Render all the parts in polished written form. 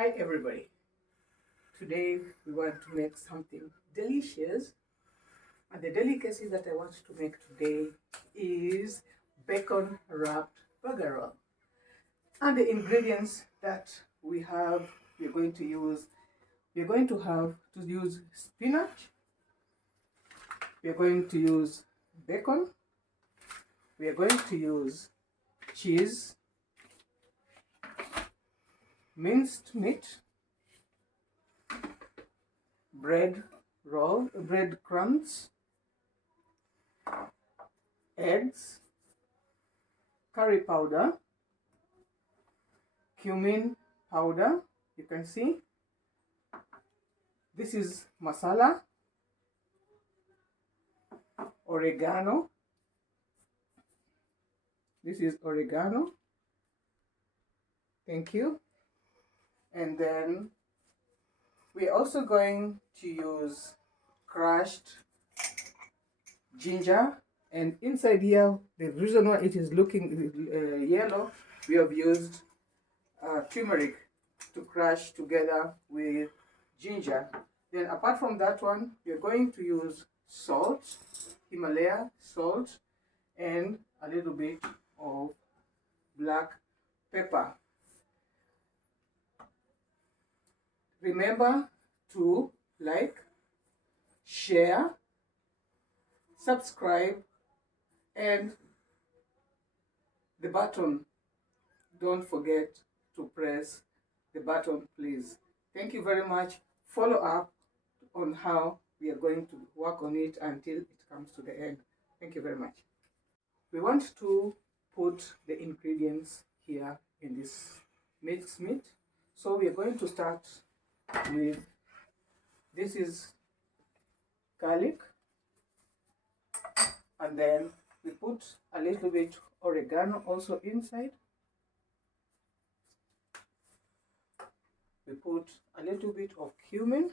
Hi everybody. Today we want to make something delicious, and the delicacy that I want to make today is bacon wrapped burger roll. And the ingredients that we have, we're going to use spinach, we're going to use bacon, we are going to use cheese, minced meat, bread crumbs, eggs, curry powder, cumin powder. You can see this is masala, oregano. This is oregano. Thank you. And then we're also going to use crushed ginger, and inside here, the reason why it is looking yellow, we have used turmeric to crush together with ginger. Then apart from that one, we're going to use salt, Himalaya salt, and a little bit of black pepper. Remember to like, share, subscribe, and the button. Don't forget to press the button, please. Thank you very much. Follow up on how we are going to work on it until it comes to the end. Thank you very much. We want to put the ingredients here in this mixed meat. So we are going to start with, this is garlic, and then we put a little bit oregano also inside. We put a little bit of cumin,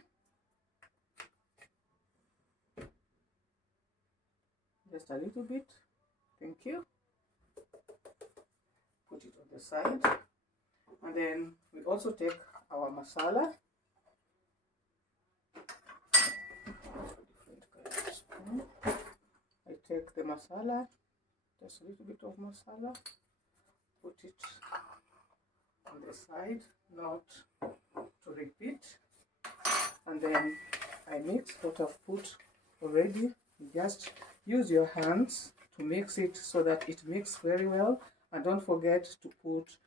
just a little bit. Thank you. Put it on the side, and then we also take our masala. I take the masala, just a little bit of masala, put it on the side, not to repeat, and then I mix what I've put already. You just use your hands to mix it so that it mixes very well, and don't forget to put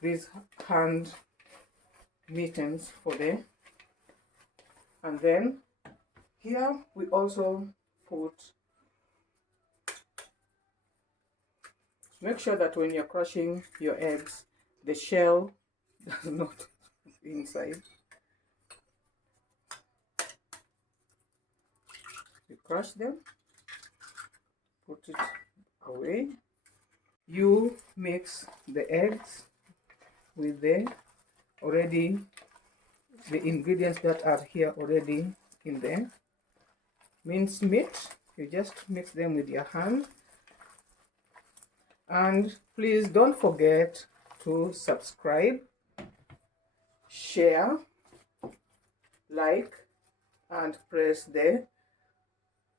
these hand mittens for them. And then here we also put, make sure that when you're crushing your eggs, the shell does not inside. You crush them, put it away. You mix the eggs with the ingredients that are here already in the minced meat. You just mix them with your hand. And please don't forget to subscribe, share, like, and press the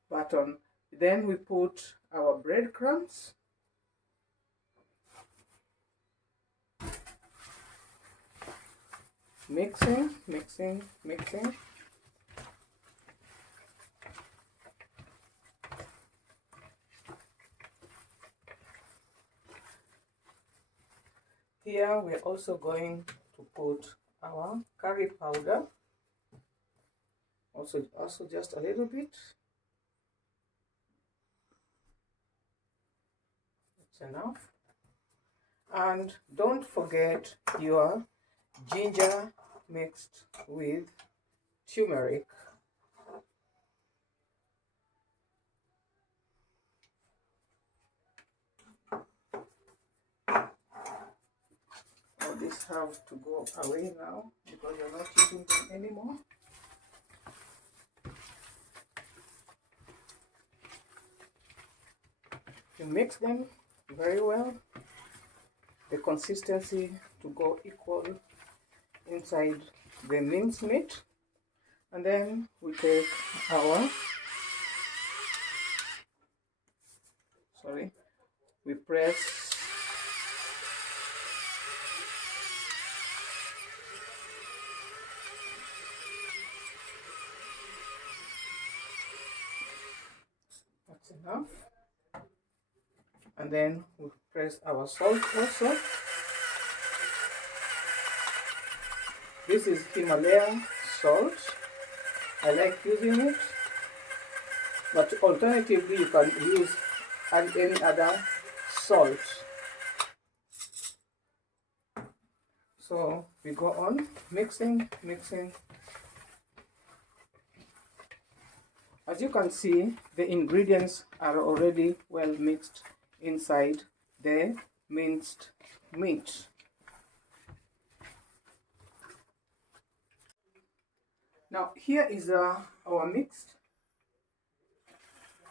button. Then we put our breadcrumbs. Mixing. Here we're also going to put our curry powder. Also just a little bit. That's enough. And don't forget your ginger mixed with turmeric. All these have to go away now because you're not using them anymore. You mix them very well, the consistency to go equal inside the mincemeat. And then we take our, we press that's enough. And then we press our salt also. This is Himalaya salt. I like using it, but alternatively you can use any other salt. So we go on mixing. As you can see, the ingredients are already well mixed inside the minced meat. Now here is our mixed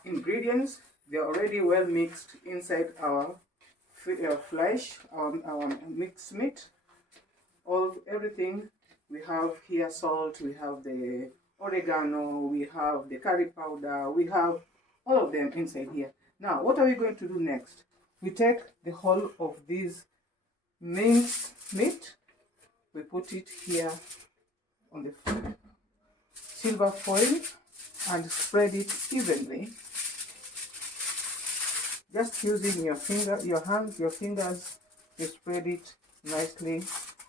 ingredients. They're already well mixed inside our flesh, our mixed meat. Everything we have here: salt, we have the oregano, we have the curry powder, we have all of them inside here. Now what are we going to do next? We take the whole of this minced meat, we put it here on the silver foil and spread it evenly, just using your fingers, you spread it nicely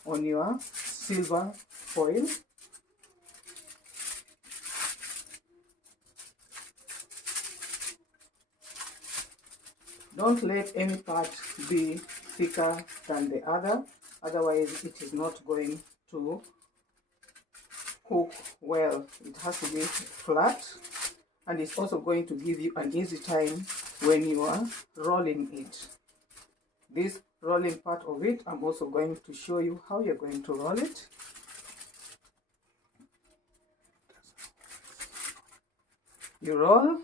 on your silver foil. Don't let any part be thicker than the other, otherwise it is not going to cook well. It has to be flat, and it's also going to give you an easy time when you are rolling it. This rolling part of it, I'm also going to show you how you're going to roll it. You roll,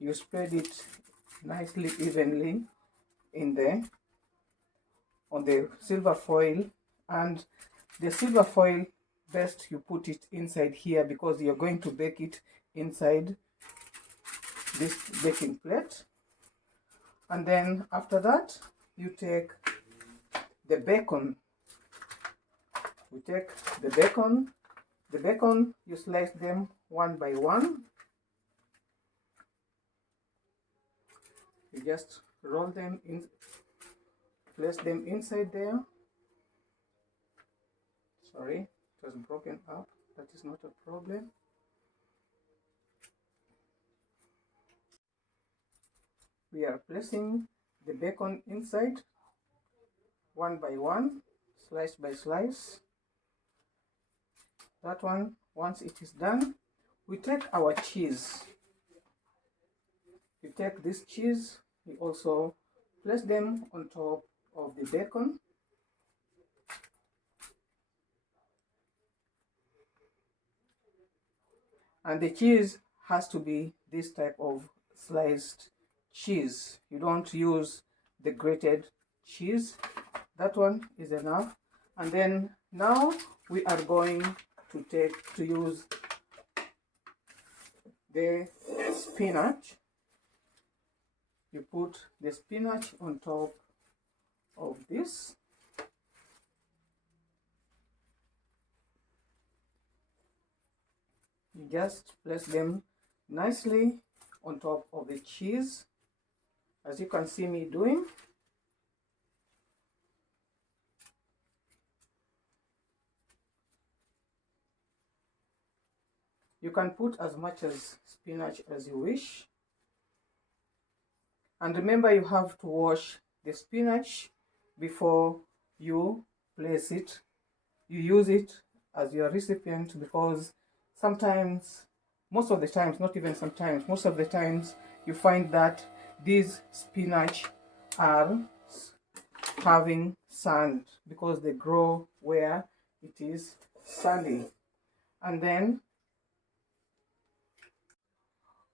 you spread it nicely evenly on the silver foil, and the silver foil, best you put it inside here because you're going to bake it inside this baking plate. And then after that, you take the bacon. We take the bacon, you slice them one by one. You just roll them in, place them inside there. Sorry, it was broken up. That is not a problem. We are placing the bacon inside one by one, slice by slice. That one, once it is done, we take our cheese. You take this cheese, we also place them on top of the bacon. And the cheese has to be this type of sliced cheese. You don't use the grated cheese. That one is enough. And then now we are going to use the spinach. You put the spinach on top of this. You just place them nicely on top of the cheese, as you can see me doing. You can put as much as spinach as you wish. And remember, you have to wash the spinach before you place it. You use it as your recipient because sometimes, most of the times, not even sometimes, most of the times, you find that these spinach are having sand because they grow where it is sandy. And then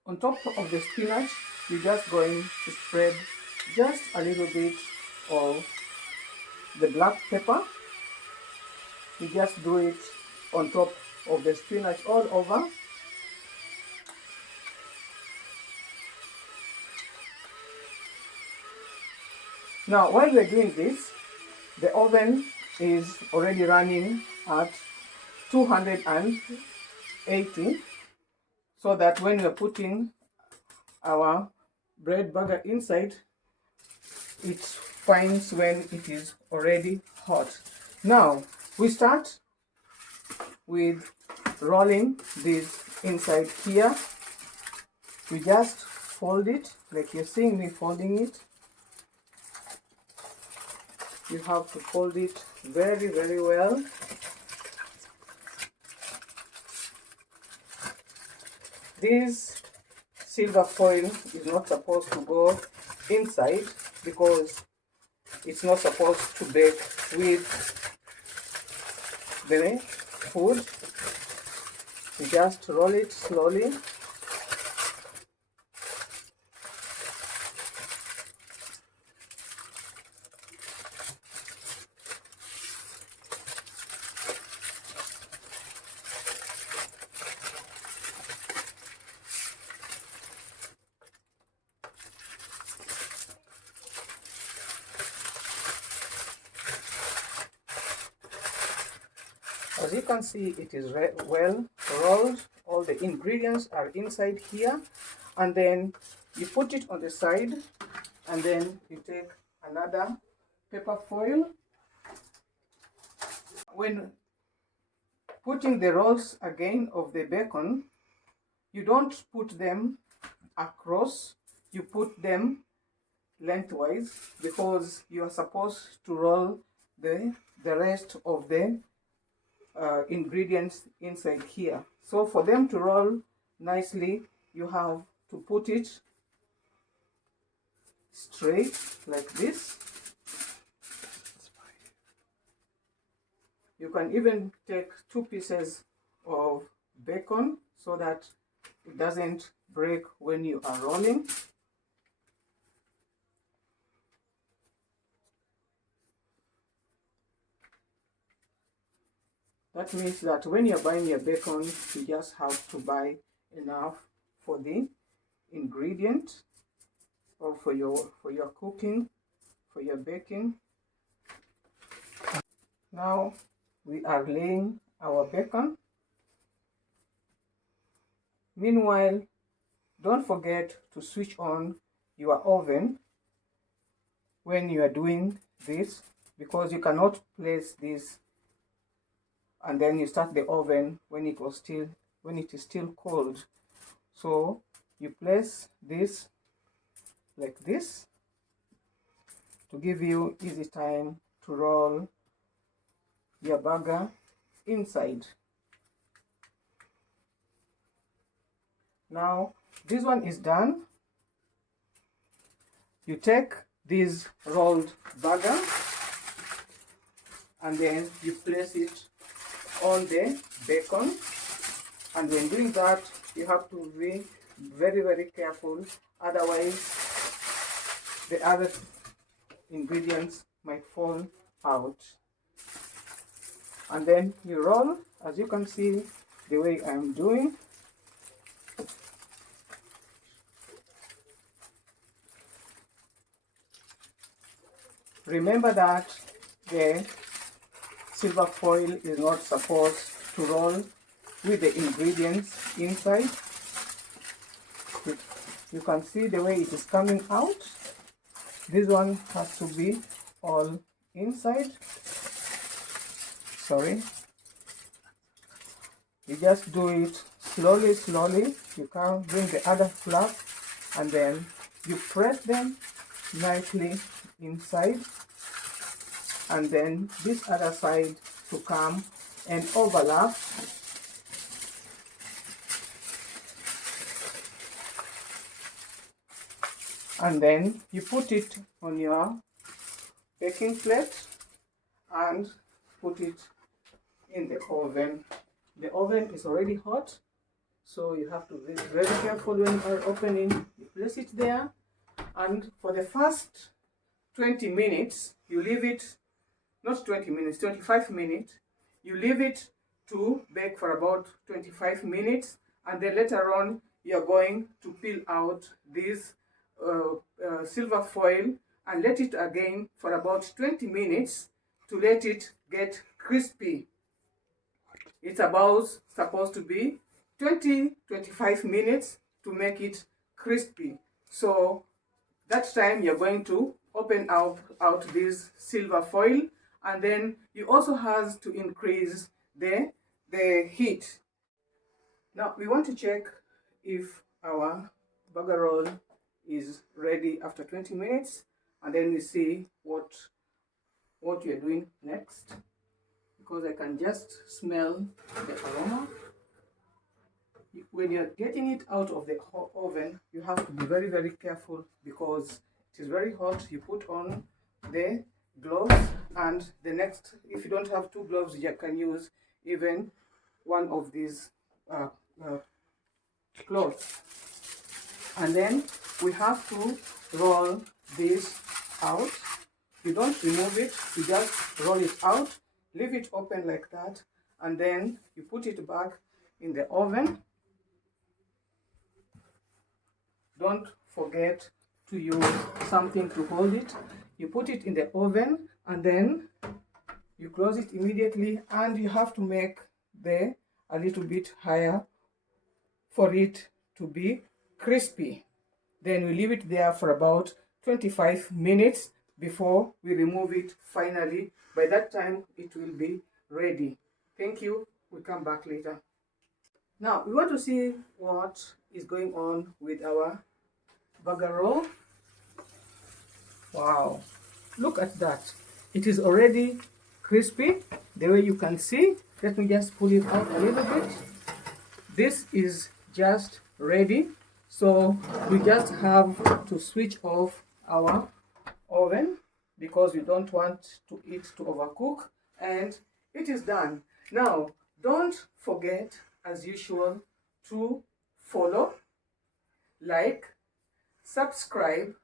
On top of the spinach, you're just going to spread just a little bit of the black pepper. You just do it on top of the spinach all over. Now, while we're doing this, the oven is already running at 280, so that when we're putting our bread burger inside, it finds when it is already hot. Now, we start with rolling this inside here. We just fold it like you're seeing me folding it. You have to fold it very, very well. This silver foil is not supposed to go inside because it's not supposed to bake with the food. You just roll it slowly. As you can see, it is well rolled. All the ingredients are inside here, and then you put it on the side, and then you take another paper foil. When putting the rolls again of the bacon, you don't put them across, you put them lengthwise, because you are supposed to roll the rest of the ingredients inside here. So for them to roll nicely, you have to put it straight like this. You can even take 2 pieces of bacon so that it doesn't break when you are rolling. That means that when you're buying your bacon, you just have to buy enough for the ingredient, or for your cooking, for your baking. Now we are laying our bacon. Meanwhile, don't forget to switch on your oven when you are doing this, because you cannot place this and then you start the oven when it is still cold. So you place this like this to give you easy time to roll your burger inside. Now this one is done. You take this rolled burger and then you place it on the bacon, and when doing that you have to be very, very careful, otherwise the other ingredients might fall out. And then you roll, as you can see the way I'm doing. Remember that the silver foil is not supposed to roll with the ingredients inside. You can see the way it is coming out. This one has to be all inside. Sorry. You just do it slowly, slowly. You can bring the other flap and then you press them nicely inside, and then this other side to come and overlap. And then you put it on your baking plate and put it in the oven. The oven is already hot, so you have to be very careful when you are opening. You place it there, and for the first 20 minutes you leave it, not 20 minutes, 25 minutes, you leave it to bake for about 25 minutes, and then later on you're going to peel out this silver foil and let it again for about 20 minutes to let it get crispy. It's about supposed to be 20-25 minutes to make it crispy. So that time you're going to open out this silver foil, and then you also have to increase the heat. Now we want to check if our burger roll is ready after 20 minutes, and then we see what we are doing next, because I can just smell the aroma. When you're getting it out of the oven, you have to be very careful because it is very hot. You put on the gloves, and the next, if you don't have two gloves, you can use even one of these cloths. And then we have to roll this out. You don't remove it, you just roll it out, leave it open like that, and then you put it back in the oven. Don't forget to use something to hold it. You put it in the oven, and then you close it immediately, and you have to make a little bit higher for it to be crispy. Then we leave it there for about 25 minutes before we remove it finally. By that time it will be ready. Thank you. We'll come back later. Now we want to see what is going on with our burger roll. Wow, look at that. It is already crispy the way you can see. Let me just pull it out a little bit. This is just ready, so we just have to switch off our oven because we don't want it to overcook, and it is done. Now don't forget, as usual, to follow, like, subscribe,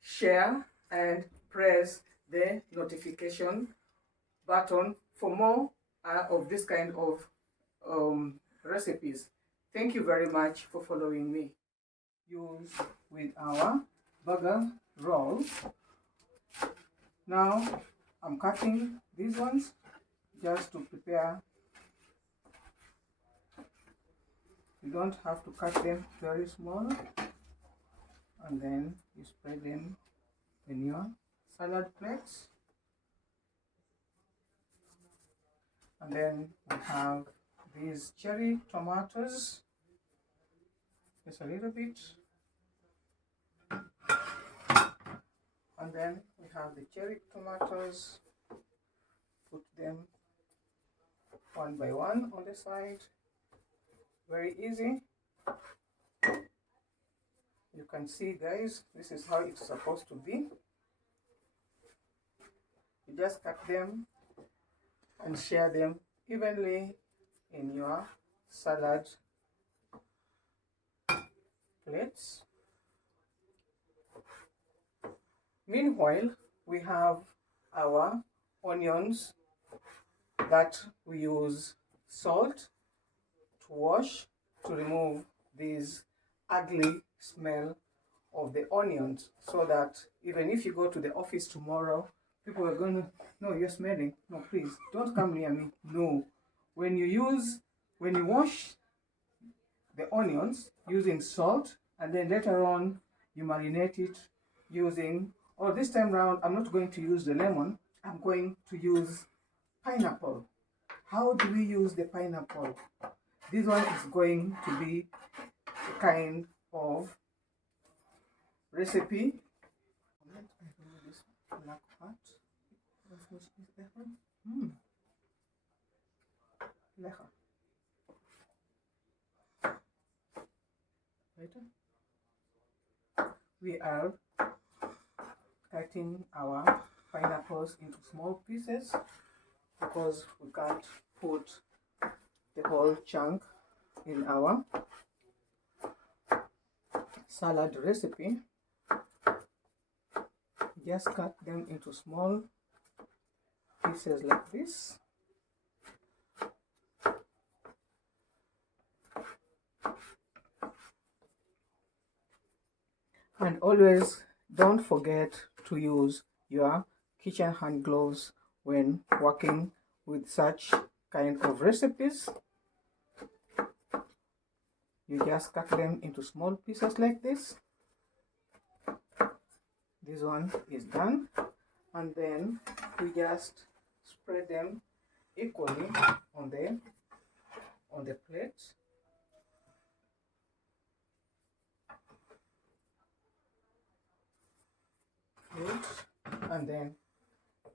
share, and press the notification button for more of this kind of recipes. Thank you very much for following me. Use with our burger roll. Now I'm cutting these ones just to prepare. You don't have to cut them very small, and then you spread them in your salad plates. And then we have these cherry tomatoes, just a little bit. And then we have the cherry tomatoes, put them one by one on the side. Very easy. You can see, guys, this is how it's supposed to be. You just cut them and share them evenly in your salad plates. Meanwhile, we have our onions that we use salt to wash to remove this ugly smell of the onions, so that even if you go to the office tomorrow, people are going to, no, you're smelling, no, please don't come near me. No, when you wash the onions using salt, and then later on you marinate it using, or this time round I'm not going to use the lemon, I'm going to use pineapple. How do we use the pineapple? This one is going to be a kind of recipe. I remove this black part. Lekker. We are cutting our pineapples into small pieces because we can't put the whole chunk in our salad recipe. Just cut them into small pieces like this. And always don't forget to use your kitchen hand gloves when working with such kind of recipes. You just cut them into small pieces like this. This one is done, and then we just spread them equally on the plate. Good. And then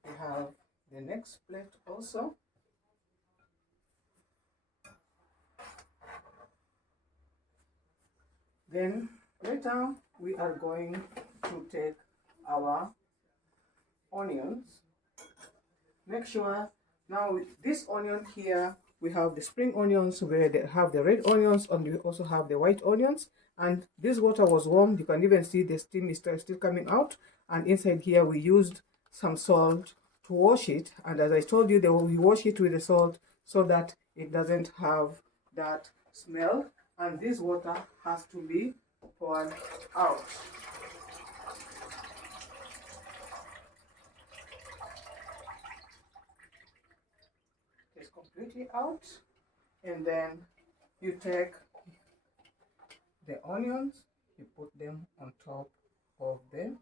we have the next plate also. Then later we are going to take our onions. Make sure now this onion here, we have the spring onions where they have the red onions, and we also have the white onions. And this water was warm. You can even see the steam is still coming out. And inside here we used some salt to wash it. And as I told you, we wash it with the salt so that it doesn't have that smell. And this water has to be poured out. It's completely out, and then you take the onions, you put them on top of the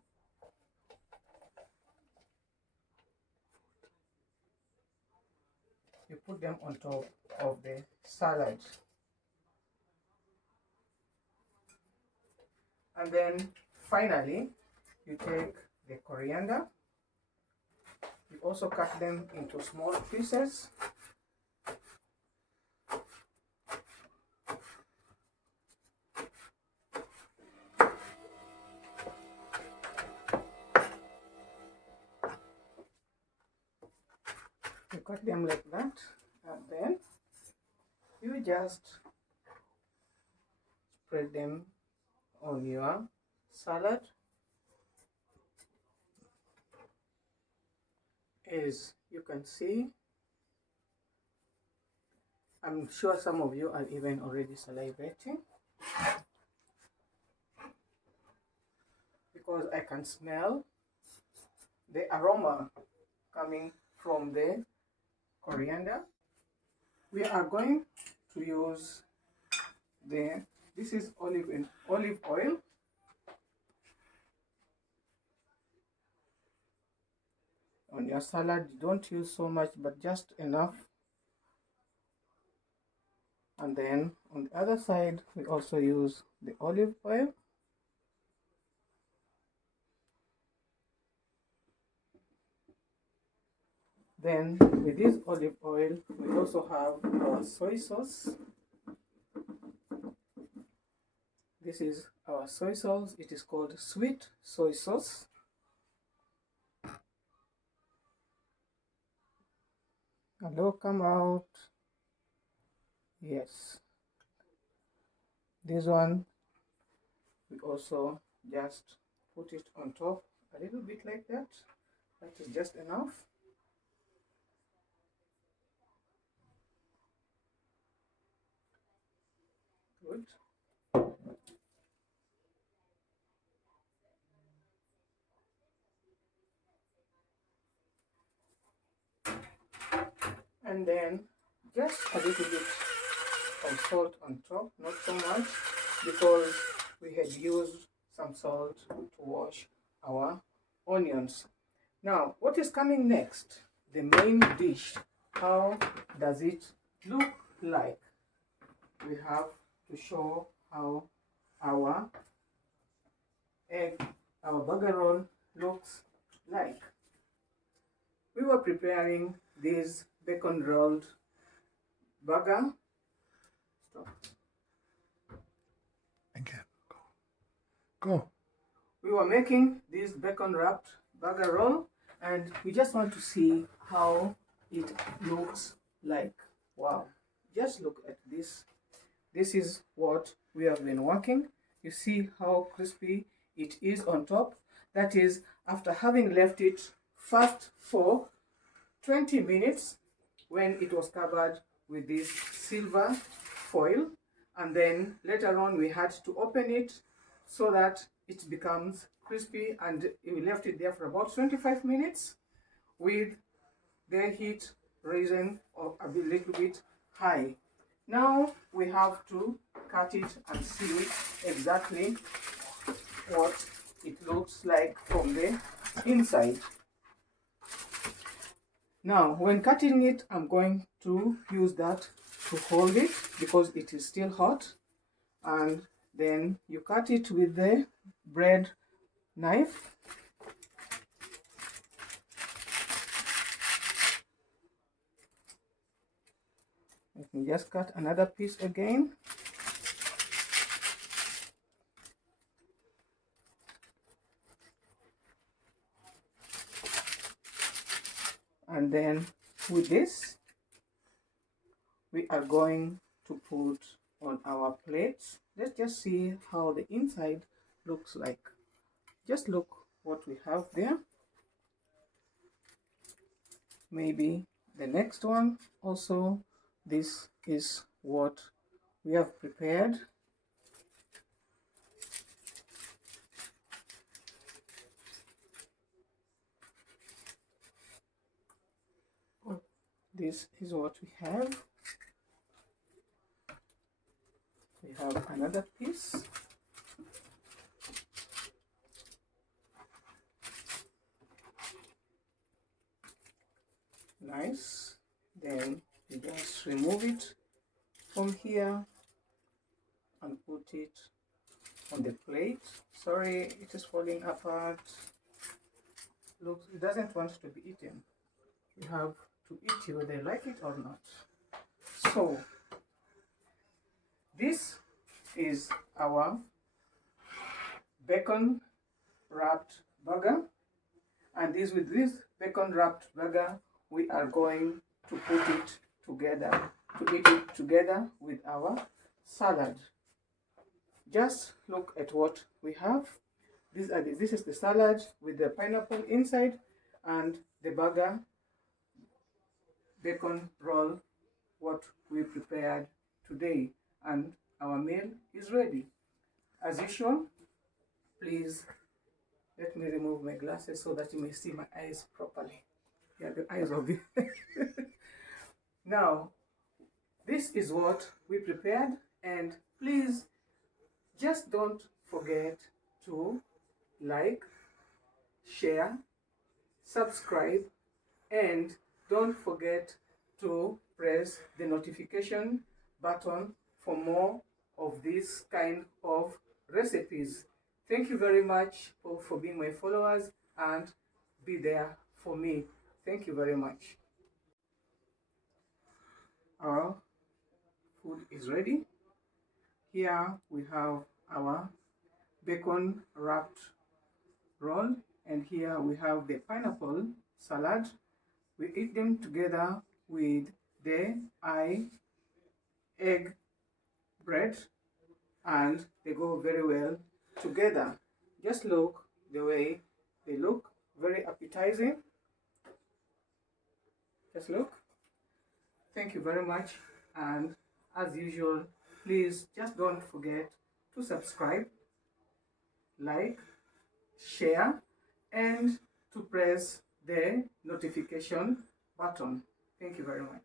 salad. And then finally you take the coriander. You also cut them into small pieces. You cut them like that, and then you just spread them on your salad. As you can see, I'm sure some of you are even already salivating because I can smell the aroma coming from the coriander. We are going to use this is olive oil. On your salad, don't use so much, but just enough. And then on the other side, we also use the olive oil. Then with this olive oil, we also have our soy sauce. This is our soy sauce. It is called sweet soy sauce. Hello, come out. Yes. This one, we also just put it on top a little bit like that. That is just enough. Good. And then just a little bit of salt on top, not so much, because we had used some salt to wash our onions. Now, what is coming next? The main dish. How does it look like? We have to show how our burger roll looks like. We were preparing this bacon rolled burger. Stop. Again. Go. We were making this bacon wrapped burger roll, and we just want to see how it looks like. Wow, just look at this this is what we have been working. You see how crispy it is on top. That is after having left it first for 20 minutes when it was covered with this silver foil, and then later on we had to open it so that it becomes crispy, and we left it there for about 25 minutes with the heat raising up a little bit high. Now we have to cut it and see exactly what it looks like from the inside. Now, when cutting it, I'm going to use that to hold it because it is still hot. And then you cut it with the bread knife. Let me just cut another piece again. And then with this, we are going to put on our plates. Let's just see how the inside looks like. Just look what we have there. Maybe the next one also. This is what we have prepared. This is what we have. We have another piece. Nice. Then you just remove it from here and put it on the plate. Sorry, it is falling apart. Looks, it doesn't want to be eaten. You have to eat it whether you like it or not. So this is our bacon wrapped burger, and with this bacon wrapped burger we are going to put it together, to eat it together with our salad. Just look at what we have. This is the salad with the pineapple inside and the burger bacon roll, what we prepared today, and our meal is ready. As usual, please let me remove my glasses so that you may see my eyes properly. Yeah, the eyes of it. Now, this is what we prepared, and please just don't forget to like, share, subscribe, and don't forget to press the notification button for more of this kind of recipes. Thank you very much for being my followers, and be there for me. Thank you very much. Our food is ready. Here we have our bacon wrapped roll, and here we have the pineapple salad. We eat them together with the egg bread, and they go very well together. Just look the way they look, very appetizing. Just look. Thank you very much, and as usual, please just don't forget to subscribe, like, share, and to press the notification button. Thank you very much.